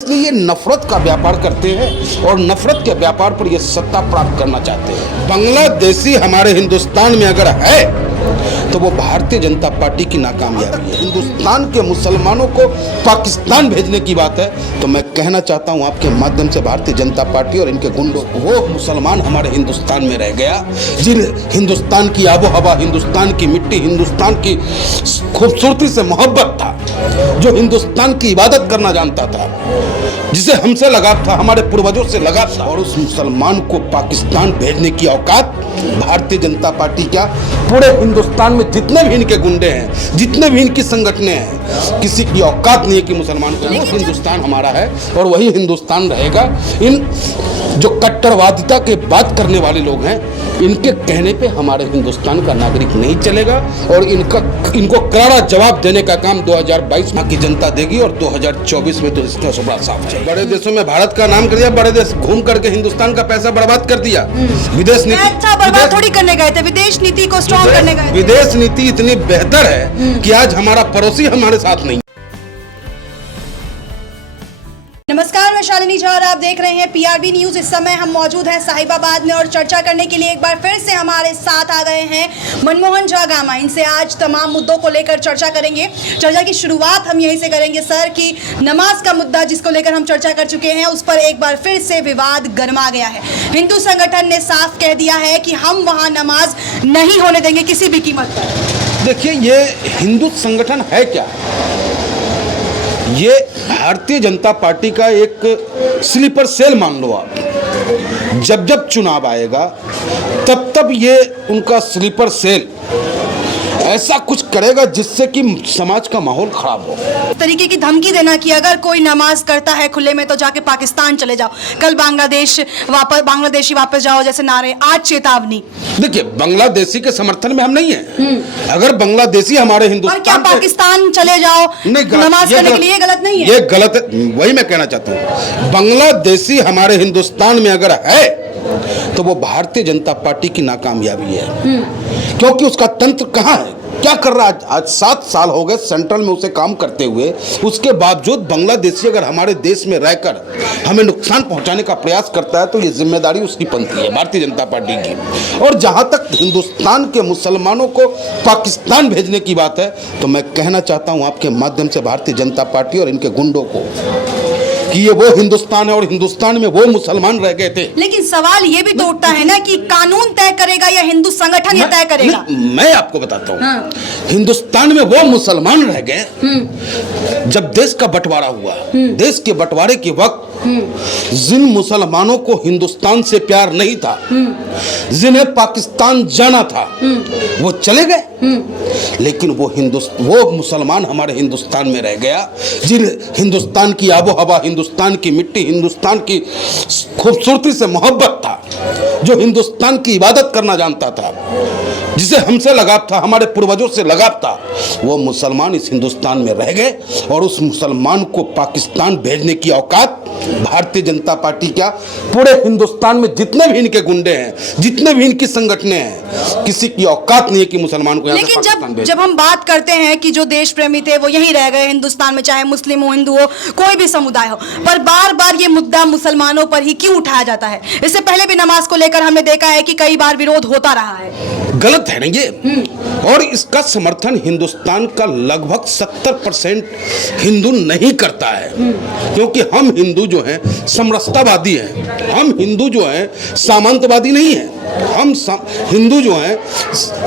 इसलिए ये नफरत का व्यापार करते हैं और नफरत के व्यापार पर ये सत्ता प्राप्त करना चाहते हैं। बांग्लादेशी हमारे हिंदुस्तान में अगर है तो वो भारतीय जनता पार्टी की नाकामयाबी है। हिंदुस्तान के मुसलमानों को पाकिस्तान भेजने की बात है तो मैं कहना चाहता हूँ आपके माध्यम से भारतीय जनता पार्टी और इनके गुंडों, वो मुसलमान हमारे हिंदुस्तान में रह गया जिन हिंदुस्तान की आबो हवा, हिंदुस्तान की मिट्टी, हिंदुस्तान की खूबसूरती से मोहब्बत था, जो हिंदुस्तान की इबादत करना जानता था, जिसे हमसे लगाव था, हमारे पूर्वजों से लगाव था, और उस मुसलमान को पाकिस्तान भेजने की औकात भारतीय जनता पार्टी क्या पूरे हिंदुस्तान में जितने भी इनके गुंडे हैं, जितने भी इनकी संगठनें हैं, किसी की औकात नहीं है कि मुसलमान को। वो हिंदुस्तान हमारा है और वही हिंदुस्तान रहेगा। इन जो कट्टरवादिता के बात करने वाले लोग हैं, इनके कहने पे हमारे हिंदुस्तान का नागरिक नहीं चलेगा और इनको करारा जवाब देने का काम 2022 में की जनता देगी और 2024 में तो इसका बड़ा साफ है। बड़े देशों में भारत का नाम कर दिया, बड़े देश घूम करके हिंदुस्तान का पैसा बर्बाद कर दिया। विदेश नीति बर्बाद थोड़ी करने गए थे, विदेश नीति को स्ट्रॉन्ग करने गए थे। विदेश नीति इतनी बेहतर है कि आज हमारा पड़ोसी हमारे साथ नहीं। नमस्कार, मैं शालिनी झा और आप देख रहे हैं पीआरबी न्यूज। इस समय हम मौजूद हैं साहिबाबाद में और चर्चा करने के लिए एक बार फिर से हमारे साथ आ गए हैं मनमोहन झा गामा। इनसे आज तमाम मुद्दों को लेकर चर्चा करेंगे। चर्चा की शुरुआत हम यहीं से करेंगे सर कि नमाज का मुद्दा जिसको लेकर हम चर्चा कर चुके हैं, उस पर एक बार फिर से विवाद गर्मा गया है। हिंदू संगठन ने साफ कह दिया है कि हम वहाँ नमाज नहीं होने देंगे किसी भी कीमत पर। देखिए, ये हिंदू संगठन है क्या? ये भारतीय जनता पार्टी का एक स्लीपर सेल मान लो आप। जब जब चुनाव आएगा तब तब ये उनका स्लीपर सेल ऐसा कुछ करेगा जिससे कि समाज का माहौल खराब हो। तरीके की धमकी देना कि अगर कोई नमाज करता है खुले में तो जाके पाकिस्तान चले जाओ, कल बांग्लादेशी वापस जाओ जैसे नारे, आज चेतावनी। देखिए, बांग्लादेशी के समर्थन में हम नहीं है। अगर बांग्लादेशी हमारे हिंदुस्तान, और क्या पाकिस्तान चले जाओ नमाज करने के लिए गलत नहीं है? ये गलत है, वही मैं कहना चाहता हूँ। बांग्लादेशी हमारे हिंदुस्तान में अगर है तो वो भारतीय जनता पार्टी की नाकामयाबी है। क्योंकि उसका तंत्र कहाँ है, क्या कर रहा है? आज 7 साल हो गए सेंट्रल में उसे काम करते हुए, उसके बावजूद बांग्लादेशी अगर हमारे देश में रहकर हमें नुकसान पहुंचाने का प्रयास करता है तो ये जिम्मेदारी उसकी बनती है, भारतीय जनता पार्टी की। और जहां तक हिंदुस्तान के मुसलमानों को पाकिस्तान भेजने की बात है तो मैं कहना चाहता हूं आपके माध्यम से भारतीय जनता पार्टी और इनके गुंडों को कि ये वो हिंदुस्तान है और हिंदुस्तान में वो मुसलमान रह गए थे। लेकिन सवाल ये भी तो उठता है ना कि कानून तय करेगा या हिंदू संगठन ये तय करेगा? मैं आपको बताता हूँ। हाँ। हिंदुस्तान में वो मुसलमान रह गए जब देश का बंटवारा हुआ। देश के बंटवारे के वक्त जिन मुसलमानों को हिंदुस्तान से प्यार नहीं था, जिन्हें पाकिस्तान जाना था, वो चले गए। लेकिन वो मुसलमान हमारे हिंदुस्तान में रह गया जिन हिंदुस्तान की आबो हवा, हिंदुस्तान की मिट्टी, हिंदुस्तान की खूबसूरती से मोहब्बत था, जो हिंदुस्तान की इबादत करना जानता था, जिसे हमसे लगाव था, हमारे पूर्वजों से लगाव था, वो मुसलमान इस हिंदुस्तान में रह गए। और उस मुसलमान को पाकिस्तान भेजने की औकात भारतीय जनता पार्टी क्या पूरे हिंदुस्तान में जितने भी इनके गुंडे हैं, जितने भी इनकी संगठनें हैं, किसी की औकात नहीं है कि मुसलमान को यहाँ से पाकिस्तान भेजे। जब हम बात करते हैं कि जो देश प्रेमी थे वो यहीं रह गए हिंदुस्तान में, चाहे मुस्लिम हो, हिंदू हो, कोई भी समुदाय हो, पर बार बार ये मुद्दा मुसलमानों पर ही क्यों उठाया जाता है? इससे पहले भी नमाज को लेकर हमने देखा है कि कई बार विरोध होता रहा है। गलत है ना ये। और इसका समर्थन हिंदुस्तान का लगभग 70% हिंदू नहीं करता है, क्योंकि हम हिंदू जो हैं समरसतावादी हैं। हम हिंदू जो हैं सामंतवादी नहीं हैं। हम हिंदू जो हैं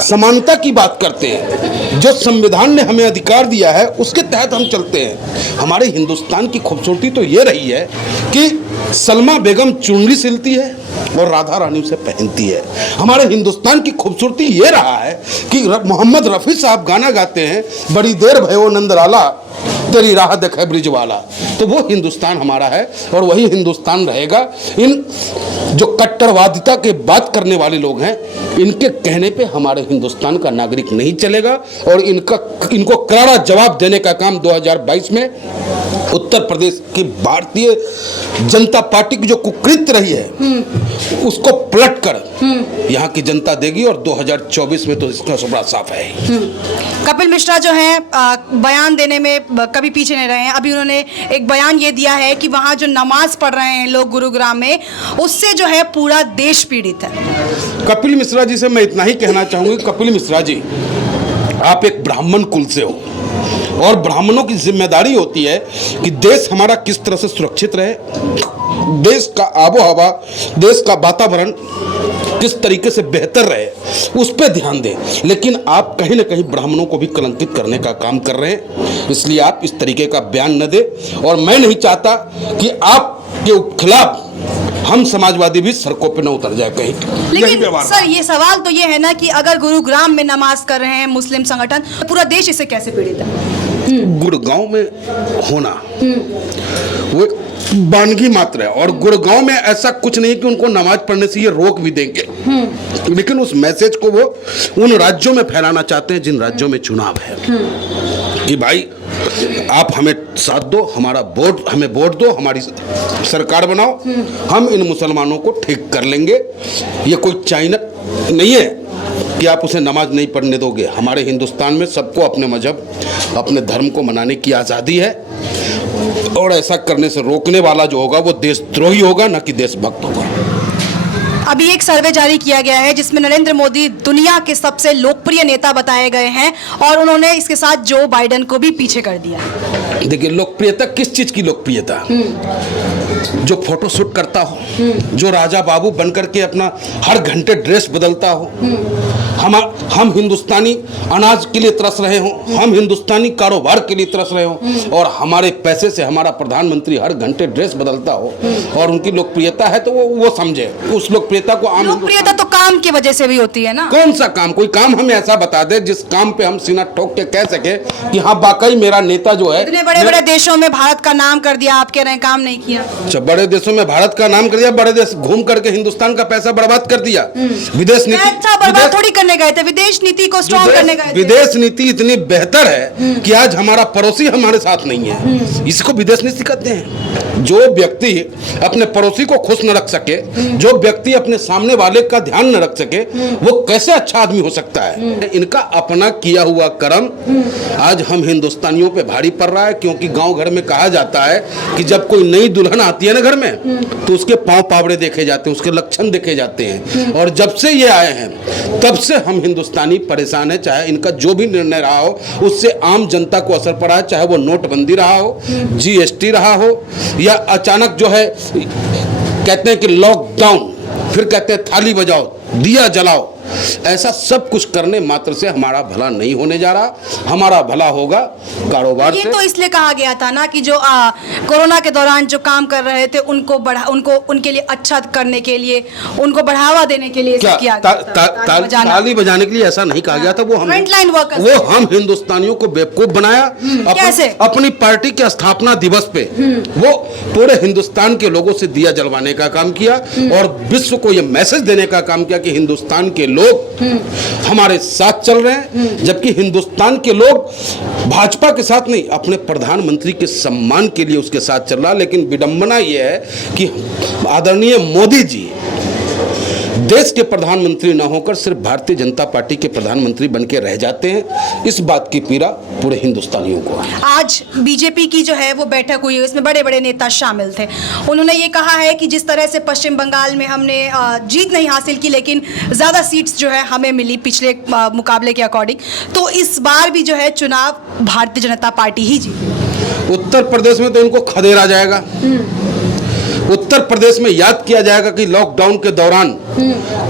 समानता की बात करते हैं। जो संविधान ने हमें अधिकार दिया है उसके तहत हम चलते हैं। हमारे हिंदुस्तान की खूबसूरती तो ये रही है कि सलमा बेगम चुनरी सिलती है और राधा रानी उसे पहनती है। हमारे हिंदुस्तान की खूबसूरती ये रहा है कि मोहम्मद रफ़ी साहब गाना गाते हैं, बड़ी देर भयो नंदलाला तेरी राह देखे ब्रिजवाला। तो वो हिंदुस्तान हमारा है और वही हिंदुस्तान रहेगा। इन जो कट्टरवादिता के बात करने वाले लोग हैं, इनके कहने पे हमारे हिंदुस्तान का नागरिक नहीं चलेगा और इनको करारा जवाब देने का काम 2022 में उत्तर प्रदेश की भारतीय जनता पार्टी की जो कुकृत्य रही है उसको पलटकर यहाँ की जनता देगी और 2024 में तो इसका बड़ा साफ है। कपिल मिश्रा जो है बयान देने में कभी पीछे नहीं रहे हैं। अभी उन्होंने एक बयान ये दिया है कि वहाँ जो नमाज पढ़ रहे हैं लोग गुरुग्राम में, उससे जो है पूरा देश पीड़ित है। कपिल मिश्रा जी से मैं इतना ही कहना चाहूँगी, कपिल मिश्रा जी आप एक ब्राह्मण कुल से हो और ब्राह्मणों की जिम्मेदारी होती है कि देश हमारा किस तरह से सुरक्षित रहे, देश का आबो हवा, देश का वातावरण किस तरीके से बेहतर रहे, उस पर ध्यान दें। लेकिन आप कहीं ना कहीं ब्राह्मणों को भी कलंकित करने का काम कर रहे हैं, इसलिए आप इस तरीके का बयान न दें। और मैं नहीं चाहता कि आपके खिलाफ हम समाजवादी भी सड़कों पे न उतर जाए कहीं। लेकिन सर ये सवाल तो ये है ना कि अगर गुरुग्राम में नमाज कर रहे हैं मुस्लिम संगठन, तो पूरा देश इससे कैसे पीड़ित है? गुड़गांव में होना वो वानगी मात्र है और गुड़गांव में ऐसा कुछ नहीं कि उनको नमाज पढ़ने से ये रोक भी देंगे, लेकिन उस मैसेज को वो उन राज्यों में फैलाना चाहते हैं जिन राज्यों में चुनाव है कि भाई आप हमें साथ दो, हमें वोट दो, हमारी सरकार बनाओ, हम इन मुसलमानों को ठीक कर लेंगे। ये कोई चाइना नहीं है कि आप उसे नमाज नहीं पढ़ने दोगे। हमारे हिंदुस्तान में सबको अपने मजहब, अपने धर्म को मनाने की आज़ादी है और ऐसा करने से रोकने वाला जो होगा वो देशद्रोही होगा, न कि देशभक्त होगा। अभी एक सर्वे जारी किया गया है जिसमें नरेंद्र मोदी दुनिया के सबसे लोकप्रिय नेता बताए गए हैं और उन्होंने इसके साथ जो बाइडेन को भी पीछे कर दिया। देखिए लोकप्रियता किस चीज की लोकप्रियता? जो फोटो शूट करता हो, जो राजा बाबू बनकर के अपना हर घंटे ड्रेस बदलता हो, हम हिंदुस्तानी अनाज के लिए तरस रहे हों, हम हिंदुस्तानी कारोबार के लिए तरस रहे हों और हमारे पैसे से हमारा प्रधानमंत्री हर घंटे ड्रेस बदलता हो और उनकी लोकप्रियता है तो वो समझे उस लोकप्रियता को। आम लोकप्रियता तो काम की वजह से भी होती है ना। कौन सा काम? कोई काम हमें ऐसा बता दे जिस काम पे हम सीना ठोक के कह सके कि हाँ वाकई मेरा नेता जो है। इतने बड़े बड़े देशों में भारत का नाम कर दिया, आप कह रहे हैं काम नहीं किया। अच्छा, बड़े देशों में भारत का नाम कर दिया, बड़े देश घूम करके हिंदुस्तान का पैसा बर्बाद कर दिया। विदेश नीति बर्बाद थोड़ी करने गए थे, विदेश नीति को स्ट्रॉन्ग करने गए थे। विदेश नीति इतनी बेहतर है कि आज हमारा पड़ोसी हमारे साथ नहीं है, इसको विदेश नीति कहते हैं। जो व्यक्ति अपने पड़ोसी को खुश न रख सके, जो व्यक्ति अपने सामने वाले का ध्यान न रख सके, वो कैसे अच्छा आदमी हो सकता है? इनका अपना किया हुआ कर्म आज हम हिंदुस्तानियों पे भारी पड़ रहा है, क्योंकि गांव घर में कहा जाता है कि जब कोई नई दुल्हन आती है ना घर में तो उसके पांव पावड़े देखे जाते हैं, उसके लक्षण देखे जाते हैं। और जब से ये आए हैं तब से हम हिंदुस्तानी परेशान है। चाहे इनका जो भी निर्णय रहा हो उससे आम जनता को असर पड़ा है, चाहे वो नोटबंदी रहा हो, जीएसटी रहा हो, या अचानक जो है कहते हैं कि लॉकडाउन, फिर कहते हैं थाली बजाओ, दिया जलाओ। ऐसा सब कुछ करने मात्र से हमारा भला नहीं होने जा रहा, हमारा भला होगा कारोबार से। ये तो इसलिए कहा गया था ना कि जो कोरोना के दौरान जो काम कर रहे थे उनको उनके लिए अच्छा करने के लिए, उनको बढ़ावा देने के लिए क्या किया गया था। ताली बजाने के लिए ऐसा नहीं कहा गया था। वो हम हिंदुस्तानियों को बेवकूफ बनाया। कैसे? अपनी पार्टी के स्थापना दिवस पे वो पूरे हिंदुस्तान के लोगों से दिया जलवाने का काम किया और विश्व को ये मैसेज देने का काम किया कि हिंदुस्तान के लोग हमारे साथ चल रहे हैं, जबकि हिंदुस्तान के लोग भाजपा के साथ नहीं, अपने प्रधानमंत्री के सम्मान के लिए उसके साथ चल रहा। लेकिन विडंबना यह है कि आदरणीय मोदी जी देश के प्रधानमंत्री न होकर सिर्फ भारतीय जनता पार्टी के प्रधानमंत्री बन के रह जाते हैं। इस बात की पीड़ा पूरे हिंदुस्तानियों को है। आज बीजेपी की जो है वो बैठक हुई है, उसमें बड़े बड़े नेता शामिल थे। उन्होंने ये कहा है कि जिस तरह से पश्चिम बंगाल में हमने जीत नहीं हासिल की लेकिन ज़्यादा सीट्स जो है हमें मिली पिछले मुकाबले के अकॉर्डिंग, तो इस बार भी जो है चुनाव भारतीय जनता पार्टी ही जीती। उत्तर प्रदेश में तो इनको खदेड़ा जाएगा। उत्तर प्रदेश में याद किया जाएगा कि लॉकडाउन के दौरान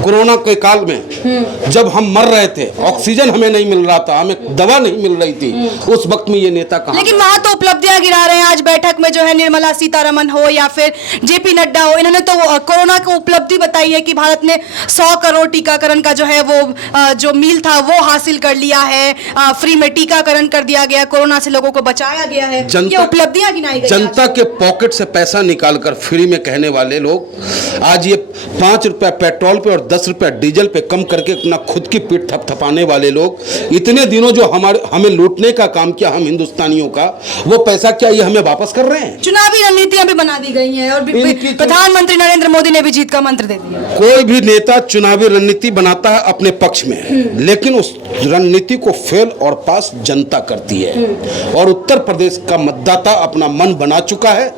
कोरोना के काल में जब हम मर रहे थे, ऑक्सीजन हमें नहीं मिल रहा था, हमें दवा नहीं मिल रही थी, उस वक्त में ये नेता कहाँ? लेकिन वहां तो उपलब्धियां गिरा रहे हैं। आज बैठक में जो है निर्मला सीतारमण हो या फिर जेपी नड्डा हो, इन्होंने तो कोरोना को उपलब्धि बताई है कि भारत ने 100 करोड़ टीकाकरण का जो है वो जो मील था वो हासिल कर लिया है, फ्री में टीकाकरण कर दिया गया, कोरोना से लोगों को बचाया गया है। ये उपलब्धियां गिनाई गई। जनता के पॉकेट से पैसा निकालकर फ्री में कहने वाले लोग आज ये 5 रुपया पेट्रोल पे और 10 रुपया डीजल पे कम करके अपना खुद की पीठ थपथपाने वाले लोग, इतने दिनों जो हमें लूटने का काम किया हम हिंदुस्तानियों का, वो पैसा क्या ये हमें वापस कर रहे हैं? चुनावी रणनीतियां भी बना दी गई हैं और प्रधानमंत्री नरेंद्र मोदी ने भी जीत का मंत्र दे दिया। कोई भी नेता चुनावी रणनीति बनाता है अपने पक्ष में, लेकिन उस रणनीति को फेल और पास जनता करती है। और उत्तर प्रदेश का मतदाता अपना मन बना चुका है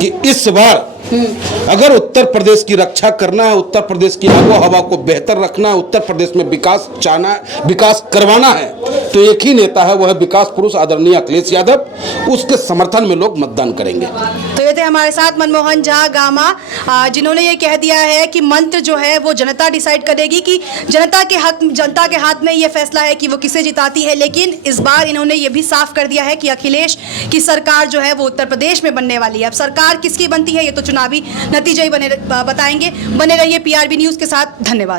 कि इस बार अगर उत्तर प्रदेश की रक्षा करना है, उत्तर प्रदेश की आबो हवा को बेहतर रखना है, उत्तर प्रदेश में विकास चाहना है, विकास करवाना है, तो एक ही नेता है, वह विकास पुरुष आदरणीय अखिलेश यादव। उसके समर्थन में लोग मतदान करेंगे। तो ये थे हमारे साथ मनमोहन झा गामा, जिन्होंने ये कह दिया है कि मंत्र जो है वो जनता डिसाइड करेगी, कि जनता के हाथ में ये फैसला है कि वो किसे जिताती है। लेकिन इस बार इन्होंने ये भी साफ कर दिया है कि अखिलेश की सरकार जो है वो उत्तर प्रदेश में बनने वाली है। अब सरकार किसकी बनती है ये तो चुनावी नतीजे ही बताएंगे। बने रहिए PRB न्यूज़ के साथ। धन्यवाद।